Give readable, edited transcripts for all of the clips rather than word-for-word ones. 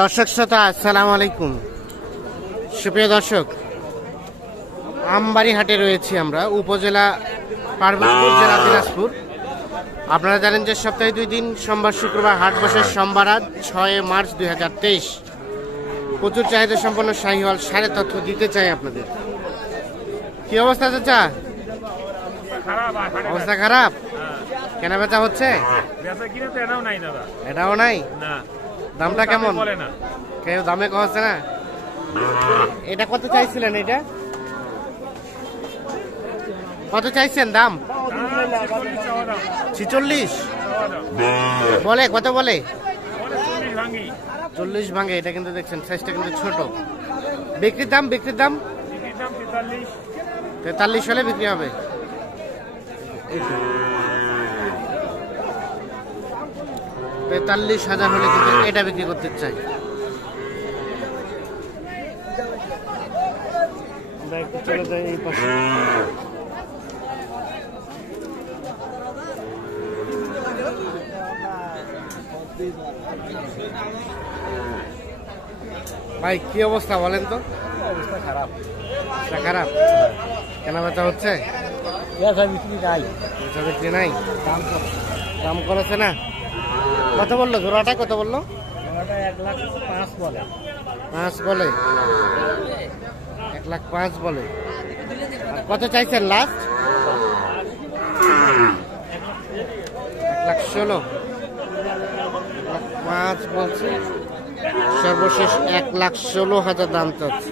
দর্শক শ্রোতা আসসালামু আলাইকুম। সুপ্রিয় দর্শক, আমবাড়ি হাটে রয়েছি আমরা, উপজেলা পার্বতীপুর, জেলা দিনাজপুর। আপনারা জানেন যে সপ্তাহে 2 দিন সোমবার শুক্রবার হাট বসে। সোমবার আজ 6 মার্চ 2023। প্রচুর চাহিদা সম্পন্ন শাহিওয়াল সারে তথ্য দিতে চাই আপনাদের। কি অবস্থা চাচা? অবস্থা খারাপ? কেনা বেচা হচ্ছে? এটাও নাই। দামটা কেমন? কেউ দামে কমাচ্ছে না? এটা কত চাইছিলেন? এটা কত চাইছেন দাম? 46 বলে। কত বলে? 40 ভাঙে। এটা কিন্তু দেখছেন সাইজটা কিন্তু ছোট। বিক্রির দাম? 43 হলে বিক্রি হবে। 43,000 হলে কিন্তু এটা বিক্রি করতে চাই। চলে যাই এই পাশে। ভাই কি অবস্থা বলেন তো? অবস্থা খারাপ। খারাপ? কেনা বেচা হচ্ছে? বিক্রি নাই। দাম করেছে না? কত বললো জোড়াটা? কত বললো? 1,05,000 বলে। 5 বলে? 1,05,000 বলে। কত চাইছেন লাস্ট? 1,16,000। 1,05,000 বলছে, সর্বশেষ 1,16,000 দাম চাচ্ছে।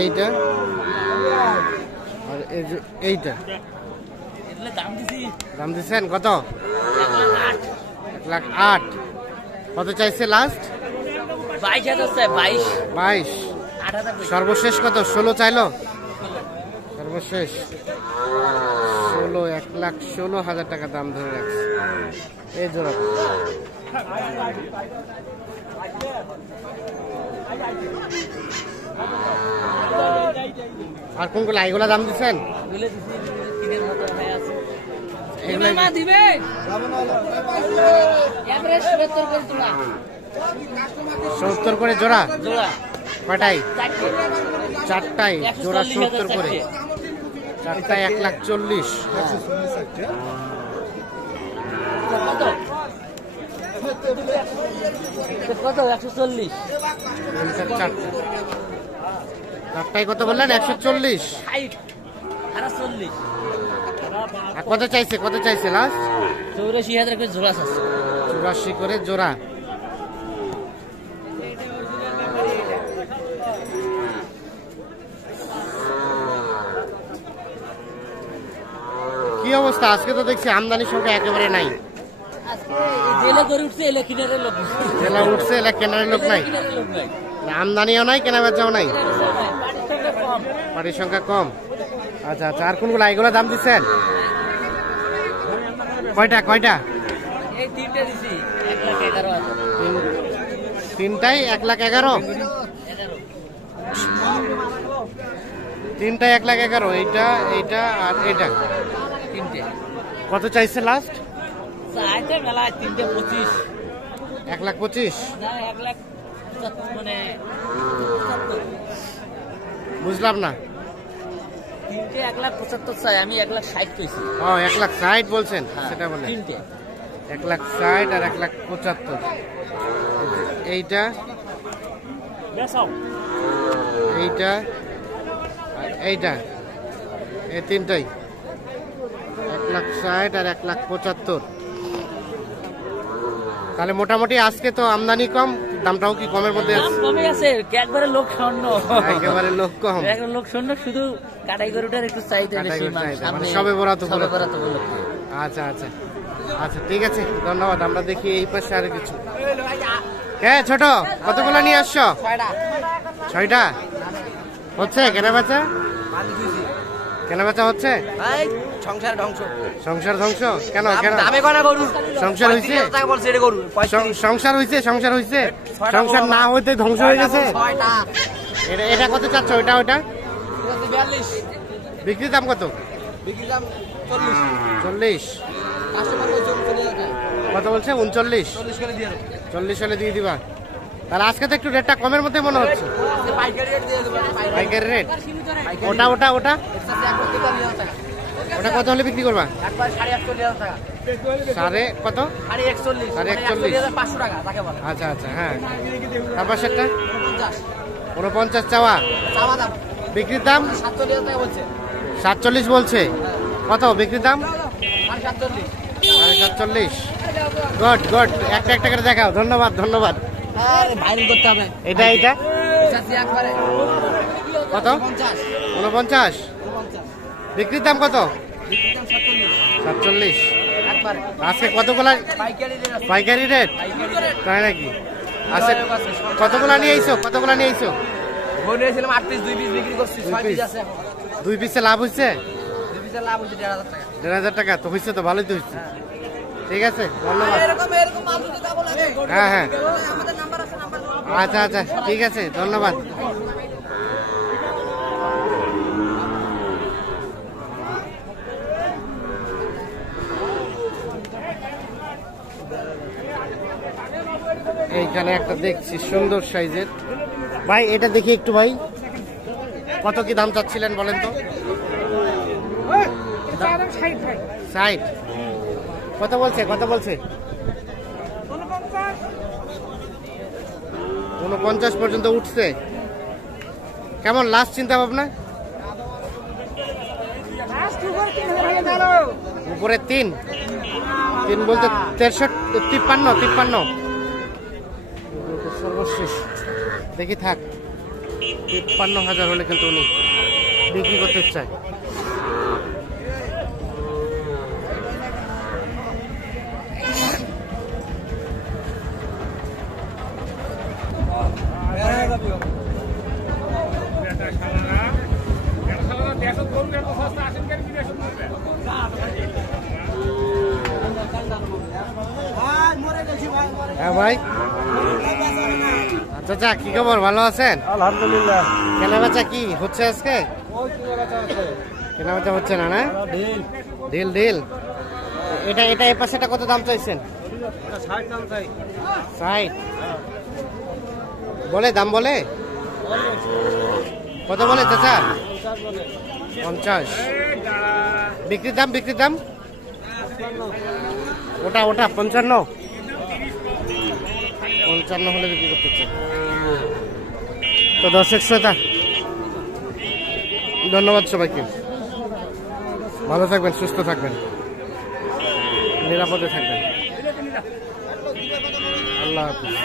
এইটা আর এই যে এইটা দাম দিচ্ছেন কত? 1,08,000। কত চাইছে লাস্ট? 22। সর্বশেষ কত? 16 চাইলো? সর্বশেষ 16, 1,16,000 টাকা দাম ধরে রাখছে এই জোড়া। আর কোনগুলো? এইগুলা দাম দিচ্ছেন? 70 করে জোড়া? কয়টাই? 4টাই জোড়া 70 করে। 4টায় 1,40,000। কত? 140। 4টায় কত বললেন? 140। কত চাইছে? কত চাইছে লাস্ট? 84,000 করে জোড়া আছে। 84 করে জোড়া। কি অবস্থা আজকে? তো দেখছি আমদানি সংখ্যা একেবারে নাই। জেলা করে উঠছে, এলা কিনারের লোক। জেলা উঠছে, এলা কেনার লোক নাই। আমদানিও নাই, কেনা বেচাও নাই। পাটির সংখ্যা কম। আচ্ছা আচ্ছা। আর কোনগুলো? এইগুলো দাম দিচ্ছেন? কয়টা? এই 3টে দিছি 1,11,000। 3টায় 1,11,000। 3টায় 1,11,000। এইটা আর এইটা 3টে। কত চাইছে লাস্ট? চাইতে মেলা 3টে 25। 1,25,000? না 1,00,000 মানে বুঝলাম না। 3টে 1,75,000 চাই, আমি 1,60,000 কইছি। ও 1,60,000 বলছেন? সেটা বলে 3টে 1,60,000 আর 1,75,000। এইটা এইটা আর এইটা, এই 3টাই 1,60,000 আর 1,75,000। তাহলে মোটামুটি আজকে তো আমদানি কম, দামটাও কি কমের মধ্যে আছে? কমে আছে, একবারে লোক শূন্য। একেবারে লোক কম, একবারে লোক শূন্য। শুধু কাটাই গরুটার একটু চাইতে বেশি। মানে সবে বরাত বলো। আচ্ছা আচ্ছা আচ্ছা, ঠিক আছে, ধন্যবাদ। আমরা দেখি এই পাশে আর কিছু। হ্যাঁ ছোট, কতগুলো নিয়ে আসছো? 6টা হচ্ছে কেনা বেচা? কেনা বেচা হচ্ছে? সংসার ধ্বংস। সংসার ধ্বংস? কেন কেন? সংসার হয়েছে? সংসার হয়েছে? সংসার হয়েছে? সংসার না হইতে ধ্বংস হয়ে গেছে? এটা কত চাচ্ছ? ওইটা ওইটা বিক্রি দাম কত? 40। কত বলছে? 39। 40 করে দিয়ে দেবো। 40 হলে দিয়ে দিবা। তাহলে আজকে তো একটু রেটটা কমের মধ্যে মনে হচ্ছে। পাইকারি রেট দিয়ে দেবো। পাইকারি রেট। ওটা ওটা ওটা ওটা কত হলে বিক্রি করবা? একবার 41,500 টাকা। সাড়ে কত? 41,000 41,000 500 টাকা তাকে বলে। আচ্ছা আচ্ছা, হ্যাঁ। তারপর সেটা 50 49 চাওয়া, চাওয়া দাম বিক্রির দাম 47,000 টাকা বলছে। 47 বলছে। কত বিক্রির দাম? 47,500। 47। গুড গুড, একটা একটা করে দেখাও। ধন্যবাদ ধন্যবাদ। আরে ভাইরাল করতে হবে। এটা এটা চাচি একবারে কত? 50 49। বিক্রির দাম কত? বিক্রির দাম 47 47। একবারে। আজকে কতগুলা পাইকারি রেট আছে। পাইকারি রেট? পাইকারি রেট। তাই নাকি? আজকে কতগুলা নিয়ে আইছো? কতগুলা নিয়ে আইছো? বনে ছিলাম 8 পিস, 2 পিস বিক্রি করছি, 6 পিস আছে এখন। 2 পিসে লাভ হচ্ছে? 2 পিসের লাভ হচ্ছে 1,500 টাকা। 1,500 টাকা তো হচ্ছে, তো ভালোই তো হচ্ছে। ঠিক আছে, ধন্যবাদ। এরকম মাল যদি কাবো লাগে, হ্যাঁ হ্যাঁ, আমাদের নাম্বার আছে, নাম্বার আচ্ছা আচ্ছা, ঠিক আছে, ধন্যবাদ। এইখানে একটা দেখছি সুন্দর সাইজের। ভাই এটা দেখি একটু ভাই, কত কি দাম চাচ্ছিলেন বলেন তো? 60। কত বলছে? কত বলছে? 49 পর্যন্ত উঠছে। কেমন লাস্ট চিন্তা ভাবনা? উপরে 3 বলতে 53 সর্বশেষ দেখি থাক। 53,000 হলে কিন্তু উনি বিক্রি করতে চায়। হ্যাঁ ভাই, আচ্ছা আচ্ছা, কি খবর? ভালো আছেন? আলহামদুলিল্লাহ। কেনা বেচা কি হচ্ছে আজকে? কেনা বেচা হচ্ছে না? না ডিল ডিল। এটা এটা এই পাশেটা কত দাম চাইছেন? 60 বলে, দাম বলে কত বলে চাচা? 50। বিক্রির দাম? বিক্রির দাম ওটা ওটা 55 হলে বিক্রি করতেছে। তো দর্শক শ্রোতা, ধন্যবাদ সবাইকে। ভালো থাকবেন, সুস্থ থাকবেন, নিরাপদে থাকবেন। আল্লাহ হাফিজ।